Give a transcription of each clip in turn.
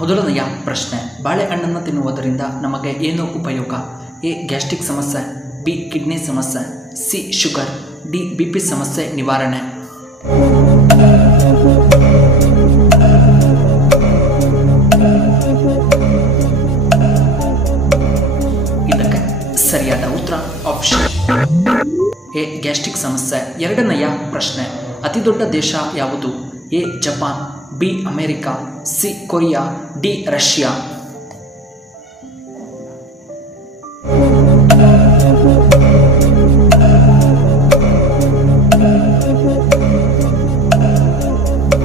ಮೊದಲನೆಯ ಪ್ರಶ್ನೆ, ಬಾಳೆಹಣ್ಣನ್ನು ತಿನ್ನುವುದರಿಂದ ನಮಗೆ ಏನು ಉಪಯೋಗ? ಎ ಗ್ಯಾಸ್ಟ್ರಿಕ್ ಸಮಸ್ಯೆ, ಬಿ ಕಿಡ್ನಿ ಸಮಸ್ಯೆ, ಸಿ ಶುಗರ್, ಡಿ BP ಸಮಸ್ಯೆ ನಿವಾರಣೆ. ಇದಕ್ಕೆ ಸರಿಯಾದ ಉತ್ತರ ಆಪ್ಷನ್ ಎ ಗ್ಯಾಸ್ಟ್ರಿಕ್ ಸಮಸ್ಯೆ. ಎರಡನೆಯ ಪ್ರಶ್ನೆ, ಅತಿದೊಡ್ಡ ದೇಶ ಯಾವುದು? A Japan, B America, C Korea, D Russia.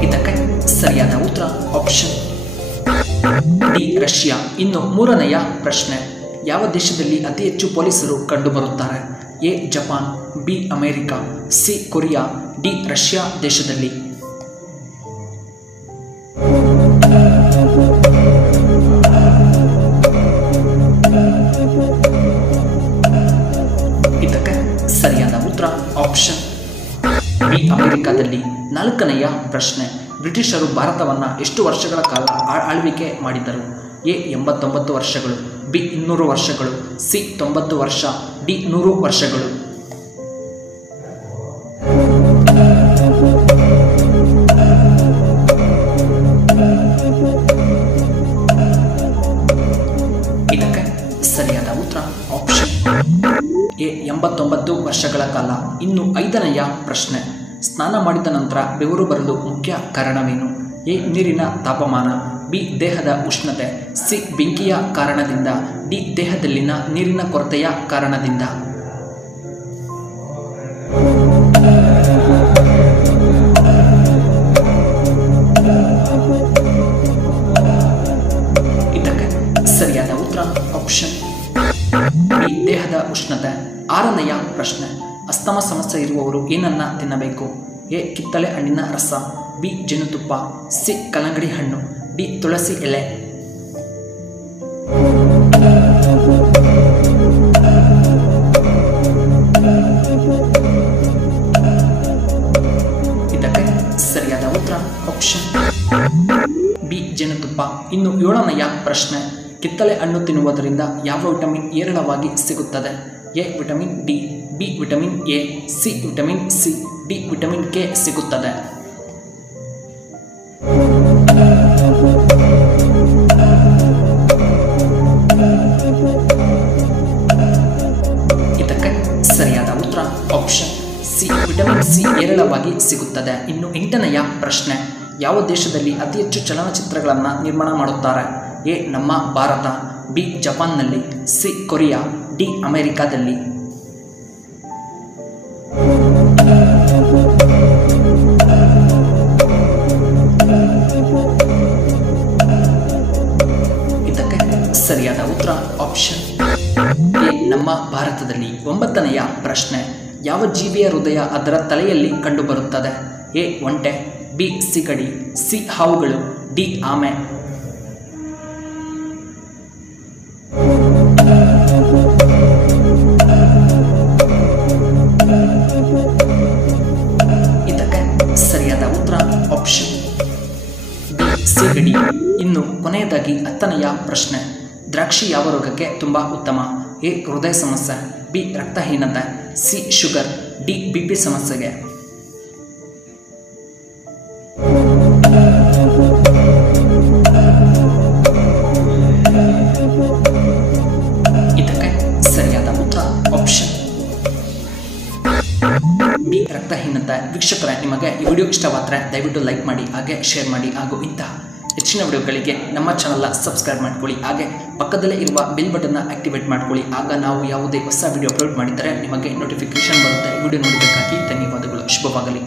ಇದಕ್ಕೆ ಸರಿಯಾದ ಉತ್ತರ ಆಪ್ಷನ್ ಡಿ ರಷ್ಯಾ. ಇನ್ನು ಮೂರನೆಯ ಪ್ರಶ್ನೆ, ಯಾವ ದೇಶದಲ್ಲಿ ಅತಿ ಹೆಚ್ಚು ಪೊಲೀಸರು ಕಂಡುಬರುತ್ತಾರೆ? A Japan, B America, C Korea, D Russia ದೇಶದಲ್ಲಿ. ಇದಕ್ಕೆ ಸರಿಯಾದ ಉತ್ತರ ಆಪ್ಷನ್ ಬಿ ಅಮೆರಿಕದಲ್ಲಿ. ನಾಲ್ಕನೆಯ ಪ್ರಶ್ನೆ, ಬ್ರಿಟಿಷರು ಭಾರತವನ್ನು ಎಷ್ಟು ವರ್ಷಗಳ ಕಾಲ ಆಳ್ವಿಕೆ ಮಾಡಿದರು? ಎ 89 ವರ್ಷಗಳು, ಬಿ 200 ವರ್ಷಗಳು, ಸಿ 90 ವರ್ಷ, ಡಿ 100 ವರ್ಷಗಳು. ಇದಕ್ಕೆ ಸರಿಯಾದ ಉತ್ತರ ಆಪ್ಷನ್ ಎ 89 ವರ್ಷಗಳ ಕಾಲ. ಇನ್ನು ಐದನೆಯ ಪ್ರಶ್ನೆ, ಸ್ನಾನ ಮಾಡಿದ ನಂತರ ಬೆವರು ಬರಲು ಮುಖ್ಯ ಕಾರಣವೇನು? ಎ ನೀರಿನ ತಾಪಮಾನ, ಬಿ ದೇಹದ ಉಷ್ಣತೆ, ಸಿ ಬೆಂಕಿಯ ಕಾರಣದಿಂದ, ಡಿ ದೇಹದಲ್ಲಿನ ನೀರಿನ ಕೊರತೆಯ ಕಾರಣದಿಂದ. ಇದಕ್ಕೆ ಸರಿಯಾದ ಉತ್ತರ ಆಪ್ಷನ್ ಬಿ ದೇಹದ ಉಷ್ಣತೆ. ಆರನೆಯ ಪ್ರಶ್ನೆ, ಅಸ್ತಮ ಸಮಸ್ಯೆ ಇರುವವರು ಏನನ್ನ ತಿನ್ನಬೇಕು? ಎ ಕಿತ್ತಳೆ ಹಣ್ಣಿನ ರಸ, ಬಿ ಜೇನುತುಪ್ಪ, ಸಿ ಕಲ್ಲಂಗಡಿ ಹಣ್ಣು, ಡಿ ತುಳಸಿ ಎಲೆ. ಇದಕ್ಕೆ ಸರಿಯಾದ ಉತ್ತರ ಆಪ್ಷನ್ ಬಿ ಜೇನುತುಪ್ಪ. ಇನ್ನು ಏಳನೆಯ ಪ್ರಶ್ನೆ, ಕಿತ್ತಳೆ ಹಣ್ಣು ತಿನ್ನುವುದರಿಂದ ಯಾವ ವಿಟಮಿನ್ ಹೇರಳವಾಗಿ ಸಿಗುತ್ತದೆ? A vitamin D, B vitamin A, C vitamin C, D vitamin K ಸಿಗುತ್ತದೆ. ಇದಕ್ಕೆ ಸರಿಯಾದ ಉತ್ತರ ಆಪ್ಷನ್ ಸಿ ವಿಟಮಿನ್ ಸಿ ಹೇರಳವಾಗಿ ಸಿಗುತ್ತದೆ. ಇನ್ನು ಎಂಟನೆಯ ಪ್ರಶ್ನೆ, ಯಾವ ದೇಶದಲ್ಲಿ ಅತಿ ಹೆಚ್ಚು ಚಲನಚಿತ್ರಗಳನ್ನು ನಿರ್ಮಾಣ ಮಾಡುತ್ತಾರೆ? ಎ ನಮ್ಮ ಭಾರತ, ಬಿ ಜಪಾನ್ನಲ್ಲಿ, ಸಿ ಕೊರಿಯಾ, ಡಿ ಅಮೆರಿಕಾದಲ್ಲಿ. ಇದಕ್ಕೆ ಸರಿಯಾದ ಉತ್ತರ ಆಪ್ಷನ್ ಎ ನಮ್ಮ ಭಾರತದಲ್ಲಿ. ಒಂಬತ್ತನೆಯ ಪ್ರಶ್ನೆ, ಯಾವ ಜೀವಿಯ ಹೃದಯ ಅದರ ತಲೆಯಲ್ಲಿ ಕಂಡುಬರುತ್ತದೆ? ಎ ಒಂಟೆ, ಬಿ ಸಿಗಡಿ, ಸಿ ಹಾವುಗಳು, ಡಿ ಆಮೆ. ಇದಕ್ಕೆ ಸರಿಯಾದ ಉತ್ತರ ಆಪ್ಷನ್ ಬಿ ಸಿಗಡಿ. ಇನ್ನು ಕೊನೆಯದಾಗಿ 10ನೆಯ ಪ್ರಶ್ನೆ, ದ್ರಾಕ್ಷಿ ಯಾವ ರೋಗಕ್ಕೆ ತುಂಬ ಉತ್ತಮ? ಎ ಹೃದಯ ಸಮಸ್ಯೆ, ಬಿ ರಕ್ತಹೀನತೆ, ಸಿ ಶುಗರ್, ಡಿ BP ಸಮಸ್ಯೆಗೆ. ಇದಕ್ಕೆ ಸರಿಯಾದ ಉತ್ತರ ಆಪ್ಷನ್ ಬಿ ರಕ್ತಹೀನತೆ. ವೀಕ್ಷಕರೇ, ನಿಮಗೆ ಈ ವಿಡಿಯೋ ಇಷ್ಟವಾದರೆ ದಯವಿಟ್ಟು ಲೈಕ್ ಮಾಡಿ, ಹಾಗೆ ಶೇರ್ ಮಾಡಿ, ಹಾಗೂ ಇಂತಹ ಹೆಚ್ಚಿನ ವಿಡಿಯೋಗಳಿಗೆ ನಮ್ಮ ಚಾನಲ್ನ ಸಬ್ಸ್ಕ್ರೈಬ್ ಮಾಡ್ಕೊಳ್ಳಿ. ಹಾಗೆ ಪಕ್ಕದಲ್ಲೇ ಇರುವ ಬೆಲ್ ಬಟನ್ನ ಆಕ್ಟಿವೇಟ್ ಮಾಡ್ಕೊಳ್ಳಿ. ಆಗ ನಾವು ಯಾವುದೇ ಹೊಸ ವಿಡಿಯೋ ಅಪ್ಲೋಡ್ ಮಾಡಿದರೆ ನಿಮಗೆ ನೋಟಿಫಿಕೇಶನ್ ಬರುತ್ತೆ. ವಿಡಿಯೋ ನೋಡಬೇಕಾಗಿ ಧನ್ಯವಾದಗಳು. ಶುಭವಾಗಲಿ.